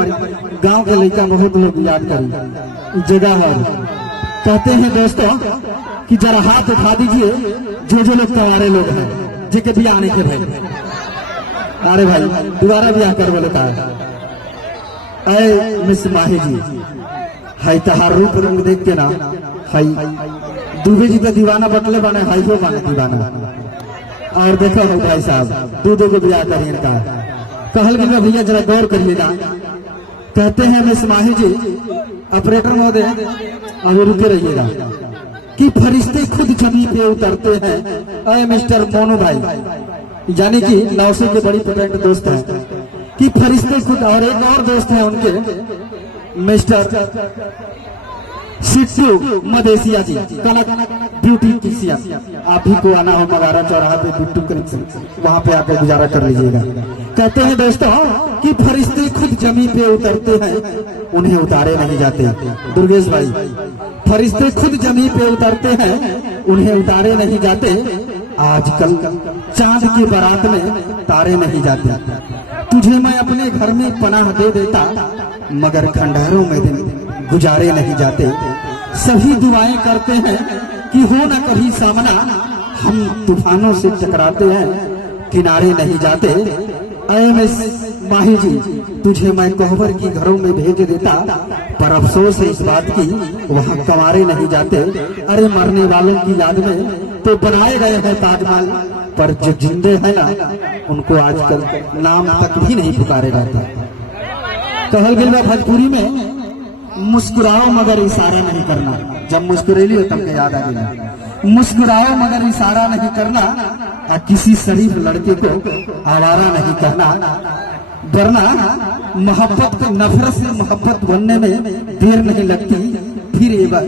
हमारे गांव के लड़का बहुत लोग याद करी जगह और कहते हैं दोस्तों कि जरा हाथ उठा दीजिए जो लोग कवारे लोग हैं जिनके भी आने के भाई। अरे भाई दोबारा भी आकर बोले था अरे मिस माही जी हाई तहार रूप रंग देख के ना हाई दुबे जी तो दीवाना बटले बने हाई को बने दीवाना। और देखो हो भाई साहब दूधे को ब्याह करिए इनका कहल गया भैया जरा गौर करिएगा। कहते हैं मिस माही जी ऑपरेटर महोदय अभी रुके रहिएगा कि फरिश्ते खुद जमीन पे उतरते हैं। अरे मिस्टर मोनू भाई यानी कि नौसे के बड़ी पोटेंट दोस्त हैं कि फरिश्ते खुद। और एक और दोस्त है उनके मिस्टर सिट्टू मदेसिया जी कनक ब्यूटी किसिया। आप ही को आना हो मगारा चौराहा पे बिट्टू कनेक्शन वहां पे आकर गुजारा कर लीजिएगा। कहते हैं दोस्तों कि फरिश्ते खुद जमीन पे उतरते हैं उन्हें उतारे नहीं जाते। दुर्गेश भाई फरिश्ते खुद जमीन पे उतरते हैं उन्हें उतारे नहीं जाते। आजकल चांद की बारात में तारे नहीं जाते। तुझे मैं अपने घर में पनाह दे देता मगर खंडहरों में दिन गुजारे नहीं जाते। सभी दुआएं करते हैं कि हो न कभी सामना हम तूफानों से टकराते हैं किनारे नहीं जाते। अरे मिस माही जी तुझे मैं कोहबर की घरों में भेज देता पर अफसोस है इस बात की वहाँ कमारे नहीं जाते। अरे मरने वालों की याद में तो बनाए गए हैं ताजमहल पर जो जिंदे हैं ना उनको आजकल नाम तक भी नहीं पुकारे जाते। कहल गया भोजपुरी में मुस्कुराओ मगर इशारा नहीं करना। जब मुस्कुरेली हो तब याद आ गई मुस्कुराओ मगर इशारा नहीं करना और किसी शरीफ लड़के को आवारा नहीं करना। वरना मोहब्बत को नफरत से मोहब्बत बनने में देर नहीं लगती। फिर एक बार